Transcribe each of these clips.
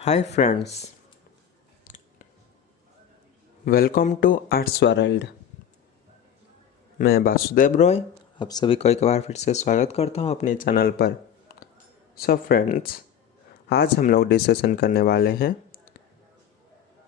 Hi friends, welcome to arts world. मैं वासुदेव रॉय आप सभी को एक बार फिर से स्वागत करता हूं अपने चैनल पर। फ्रेंड्स, आज हम लोग डिस्कशन करने वाले हैं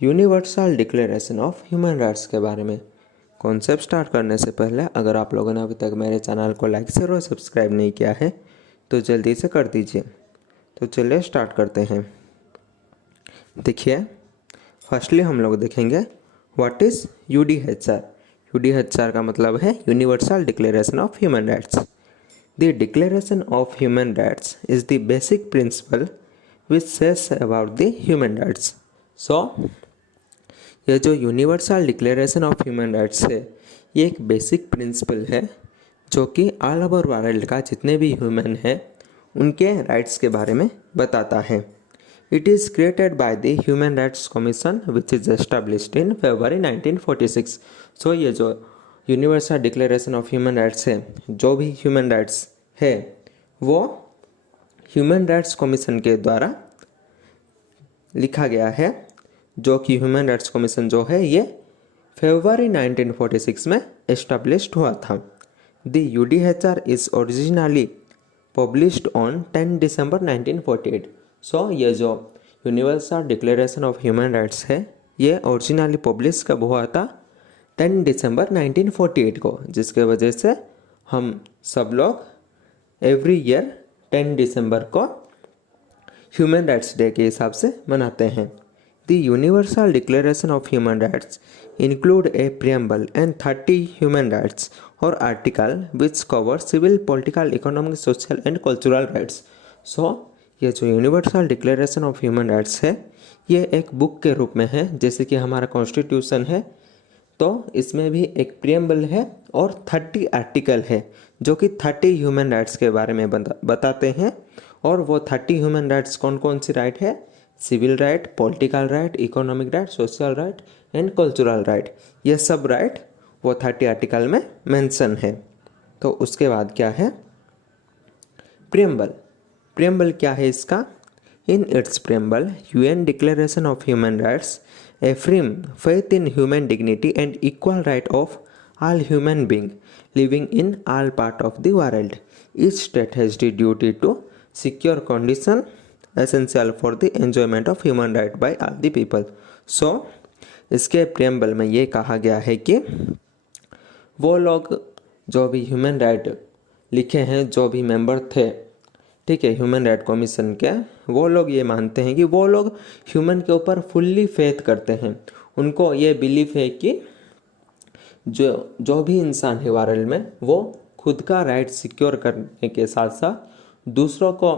universal declaration of human rights के बारे में। कॉन्सेप्ट स्टार्ट करने से पहले अगर आप लोगों ने अभी तक मेरे चैनल को लाइक शेयर और सब्सक्राइब नहीं किया है तो जल्दी से कर दीजिए। तो चलिए स्टार्ट करते हैं। देखिए, फर्स्टली हम लोग देखेंगे व्हाट इज़ यूडीएचआर। यूडीएचआर का मतलब है universal declaration of human rights. The declaration of human rights is the basic principle which says about the human rights. ये जो universal declaration of human rights है, ये एक बेसिक प्रिंसिपल है जो कि ऑल ओवर वर्ल्ड का जितने भी ह्यूमन हैं उनके राइट्स के बारे में बताता है। It is created by the Human Rights Commission which is established in February 1946। ये जो universal declaration of human rights है, जो भी ह्यूमन राइट्स है वो ह्यूमन राइट्स कमीशन के द्वारा लिखा गया है, जो कि ह्यूमन राइट्स कमीशन जो है ये फरवरी 1946 में एस्टेब्लिश्ड हुआ था। The UDHR is originally published on 10 दिसंबर 1948। ये जो universal declaration of human rights है ये ओरिजिनली पब्लिश कब हुआ था? 10 दिसंबर 1948 को, जिसके वजह से हम सब लोग एवरी ईयर 10 दिसंबर को ह्यूमन राइट्स डे के हिसाब से मनाते हैं। The universal declaration of human rights include a preamble and 30 human rights और article which cover civil, political, economic, social and cultural rights. ये जो universal declaration of human rights है ये एक बुक के रूप में है, जैसे कि हमारा कॉन्स्टिट्यूशन है, तो इसमें भी एक प्रियम्बल है और 30 आर्टिकल है जो कि 30 ह्यूमन राइट्स के बारे में बताते हैं। और वो 30 ह्यूमन राइट्स कौन कौन सी राइट है? Civil right, political right, economic right, social right and cultural right. ये सब राइट वो 30 आर्टिकल में मेंशन है। तो उसके बाद क्या है? प्रियम्बल। प्रियम्बल क्या है इसका? In its preamble UN declaration of human rights affirm faith in human dignity and equal right of all human beings living in all part of the world. Each state has the duty to secure condition essential for the enjoyment of human right by all the people. इसके preamble में ये कहा गया है कि वो लोग जो भी ह्यूमन राइट लिखे हैं, जो भी मेंबर थे, ठीक है, ह्यूमन राइट कमीशन के, वो लोग ये मानते हैं कि वो लोग ह्यूमन के ऊपर फुल्ली फेथ करते हैं। उनको ये बिलीफ है कि जो भी इंसान है वर्ल्ड में वो खुद का राइट सिक्योर करने के साथ साथ दूसरों को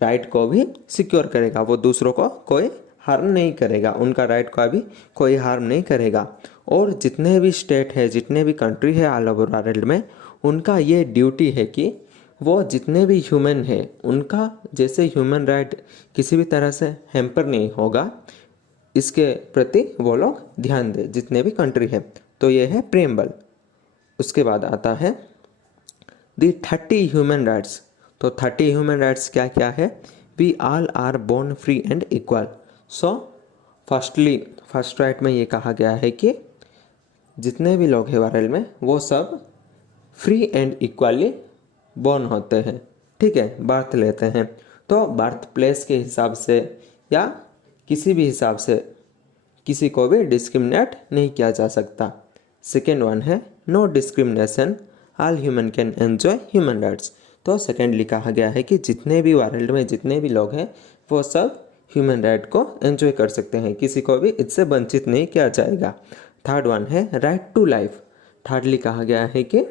राइट को भी सिक्योर करेगा। वो दूसरों को कोई हार्म नहीं करेगा, उनका राइट का भी कोई हार्म नहीं करेगा। और जितने भी स्टेट है, जितने भी कंट्री है ऑल ओवर वर्ल्ड में, उनका ये ड्यूटी है कि वो जितने भी ह्यूमन है उनका जैसे ह्यूमन राइट किसी भी तरह से हैम्पर नहीं होगा, इसके प्रति वो लोग ध्यान दें, जितने भी कंट्री है। तो ये है प्रियम्बल। उसके बाद आता है दी 30 ह्यूमन राइट्स। तो 30 ह्यूमन राइट्स क्या क्या है? We all are born free and equal. First right में ये कहा गया है कि जितने भी लोग हैं वर्ल्ड में वो सब फ्री एंड इक्वली बॉर्न होते हैं, ठीक है, बर्थ लेते हैं। तो बर्थ प्लेस के हिसाब से या किसी भी हिसाब से किसी को भी डिस्क्रिमिनेट नहीं किया जा सकता। सेकेंड वन है no discrimination, all human can enjoy human rights. तो सेकेंडली कहा गया है कि जितने भी वर्ल्ड में जितने भी लोग हैं वो सब ह्यूमन राइट को एंजॉय कर सकते हैं, किसी को भी इससे वंचित नहीं किया जाएगा। थर्ड वन है राइट टू लाइफ। थर्डली कहा गया है कि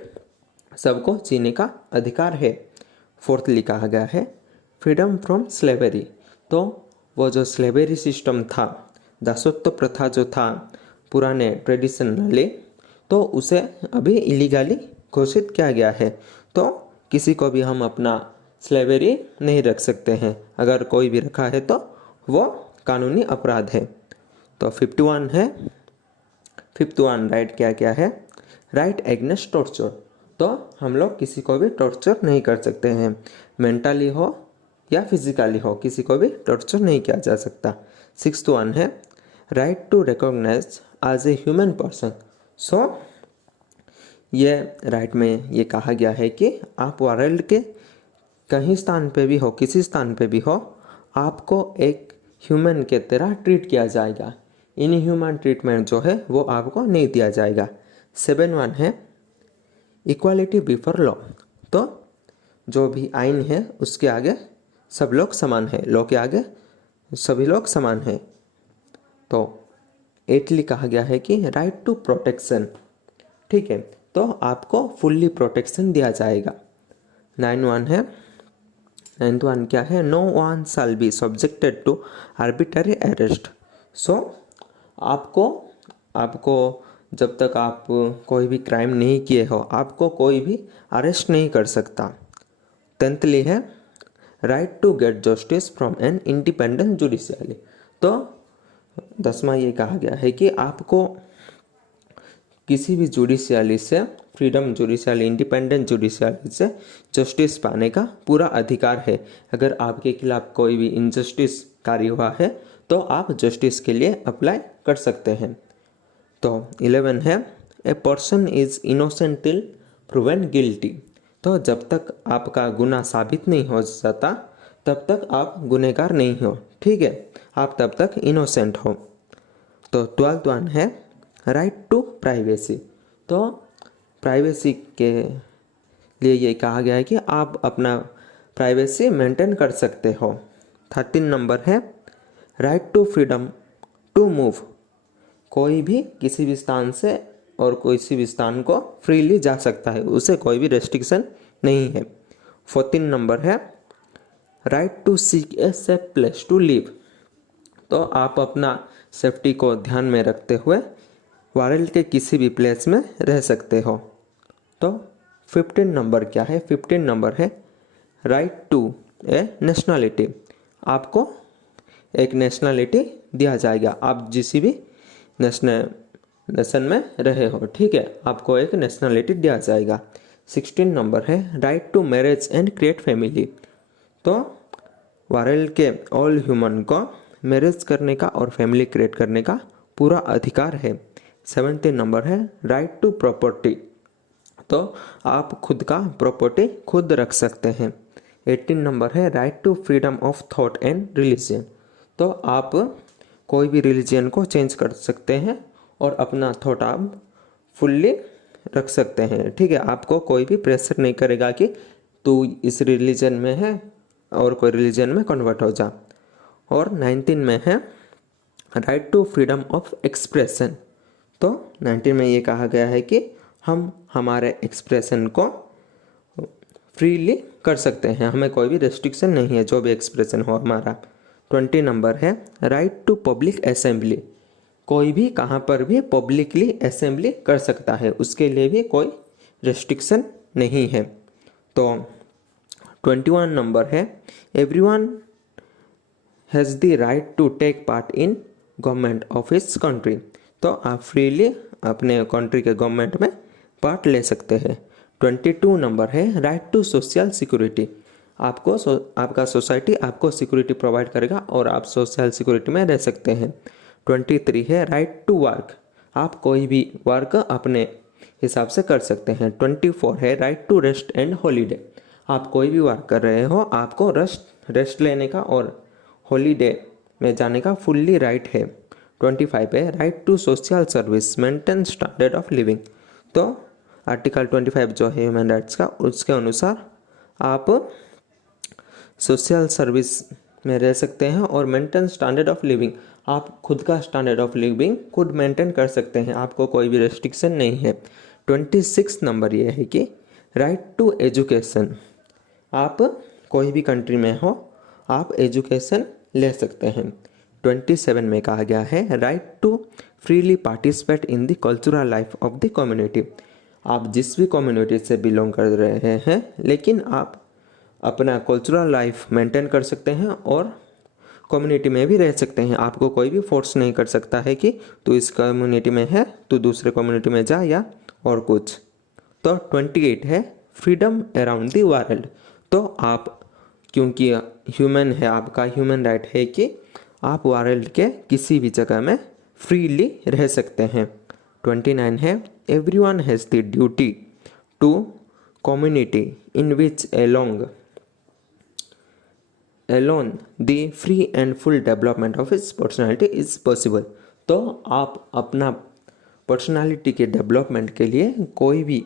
सबको जीने का अधिकार है। फोर्थली कहा गया है फ्रीडम फ्रॉम स्लेवरी। तो वो जो स्लेवरी सिस्टम था, दासत्व प्रथा जो था पुराने ट्रेडिशनली, तो उसे अभी इलीगली घोषित किया गया है। तो किसी को भी हम अपना स्लेवरी नहीं रख सकते हैं, अगर कोई भी रखा है तो वो कानूनी अपराध है। तो 51 है। 51 राइट क्या क्या है? Right against torture. तो हम लोग किसी को भी टॉर्चर नहीं कर सकते हैं, मेंटली हो या फिजिकली हो, किसी को भी टॉर्चर नहीं किया जा सकता। 6th वन है right to recognise as a human person. So ये राइट में ये कहा गया है कि आप वर्ल्ड के कहीं स्थान पे भी हो, किसी स्थान पे भी हो, आपको एक ह्यूमन के तरह ट्रीट किया जाएगा। इन ह्यूमन ट्रीटमेंट जो है वो आपको नहीं दिया जाएगा। 7 वन है इक्वालिटी बिफोर लॉ। तो जो भी आइन है उसके आगे सब लोग समान हैं, लॉ के आगे सभी लोग समान हैं। तो 8th कहा गया है कि राइट टू प्रोटेक्शन। ठीक है, तो आपको फुल्ली प्रोटेक्शन दिया जाएगा। 9th वन क्या है, no one shall be subjected to arbitrary arrest. So आपको जब तक आप कोई भी क्राइम नहीं किए हो आपको कोई भी अरेस्ट नहीं कर सकता। 10th है right to get justice from an independent judiciary. तो 10वां ये कहा गया है कि आपको किसी भी जुडिशियरी से, फ्रीडम जुडिशियरी, इंडिपेंडेंट जुडिशियरी से जस्टिस पाने का पूरा अधिकार है। अगर आपके खिलाफ कोई भी इनजस्टिस कार्य हुआ है तो आप जस्टिस के लिए अप्लाई कर सकते हैं। तो 11 है a person is innocent till proven guilty. तो जब तक आपका गुनाह साबित नहीं हो जाता तब तक आप गुनहगार नहीं हो। ठीक है, आप तब तक इनोसेंट हो। तो 12th वन है राइट टू प्राइवेसी। तो प्राइवेसी के लिए ये कहा गया है कि आप अपना प्राइवेसी मेंटेन कर सकते हो। 13 नंबर है right to freedom to move. कोई भी किसी भी स्थान से और किसी भी स्थान को फ्रीली जा सकता है, उसे कोई भी रेस्ट्रिक्शन नहीं है। 14 नंबर है right to seek a safe place to live. तो आप अपना सेफ्टी को ध्यान में रखते हुए वर्ल्ड के किसी भी प्लेस में रह सकते हो। तो 15 नंबर क्या है, 15 नंबर है राइट टू ए नेशनलिटी। आपको एक नेशनलिटी दिया जाएगा, आप जिस भी नेशन में रहे हो। ठीक है, आपको एक नेशनलिटी दिया जाएगा। 16 नंबर है right to marriage and create family. तो वर्ल्ड के ऑल ह्यूमन को मैरिज करने का और फैमिली क्रिएट करने का पूरा अधिकार है। 17 नंबर है राइट टू प्रॉपर्टी। तो आप खुद का प्रॉपर्टी खुद रख सकते हैं। 18 नंबर है right to freedom of thought and religion. तो आप कोई भी रिलीजन को चेंज कर सकते हैं और अपना थॉट आप फुल्ली रख सकते हैं। ठीक है, आपको कोई भी प्रेशर नहीं करेगा कि तू इस रिलीजन में है और कोई रिलीजन में कन्वर्ट हो जा। और 19 में है right to freedom of expression. तो 19 में ये कहा गया है कि हम हमारे एक्सप्रेशन को फ्रीली कर सकते हैं, हमें कोई भी रेस्ट्रिक्शन नहीं है जो भी एक्सप्रेशन हो हमारा। 20 नंबर है राइट टू पब्लिक असेंबली। कोई भी कहाँ पर भी पब्लिकली असेंबली कर सकता है, उसके लिए भी कोई रेस्ट्रिक्शन नहीं है। तो 21 नंबर है everyone has the right to take part in government of his country. तो आप फ्रीली अपने कंट्री के गवर्नमेंट में पार्ट ले सकते हैं। 22 नंबर है राइट टू सोशल सिक्योरिटी। आपका सोसाइटी आपको सिक्योरिटी प्रोवाइड करेगा और आप सोशल सिक्योरिटी में रह सकते हैं। 23 है राइट टू वर्क। आप कोई भी वर्क अपने हिसाब से कर सकते हैं। 24 है right to rest and holiday. आप कोई भी वर्क कर रहे हो आपको रेस्ट लेने का और हॉलीडे में जाने का फुल्ली राइट है। 25 है right to social service maintain standard of living. तो आर्टिकल 25 जो है ह्यूमन राइट्स का, उसके अनुसार आप सोशल सर्विस में रह सकते हैं और मेंटेन स्टैंडर्ड ऑफ लिविंग, आप खुद का स्टैंडर्ड ऑफ लिविंग खुद मेंटेन कर सकते हैं, आपको कोई भी रेस्ट्रिक्शन नहीं है। 26 नंबर ये है कि राइट टू एजुकेशन। आप कोई भी कंट्री में हो आप एजुकेशन ले सकते हैं। 27 में कहा गया है right to freely participate in the cultural life of the community. आप जिस भी कम्युनिटी से बिलोंग कर रहे हैं लेकिन आप अपना कल्चरल लाइफ मेंटेन कर सकते हैं और कम्युनिटी में भी रह सकते हैं। आपको कोई भी फोर्स नहीं कर सकता है कि तू इस कम्युनिटी में है तू दूसरे कम्युनिटी में जा या और कुछ। तो 28 है फ्रीडम अराउंड द वर्ल्ड। तो आप क्योंकि ह्यूमन है, आपका ह्यूमन राइट है कि आप वर्ल्ड के किसी भी जगह में फ्रीली रह सकते हैं। 29 है, everyone has the duty to community in which alone the free and full development of his personality is possible। तो आप अपना पर्सनालिटी के डेवलपमेंट के लिए कोई भी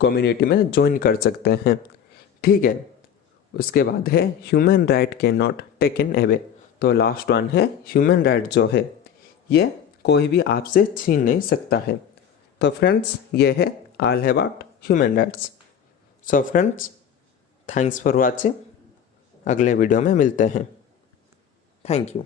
कम्युनिटी में ज्वाइन कर सकते हैं, ठीक है। उसके बाद है human right can not taken away. तो लास्ट वन है ह्यूमन राइट जो है ये कोई भी आपसे छीन नहीं सकता है। तो फ्रेंड्स ये है all about human rights. So friends thanks for watching. अगले वीडियो में मिलते हैं। Thank you.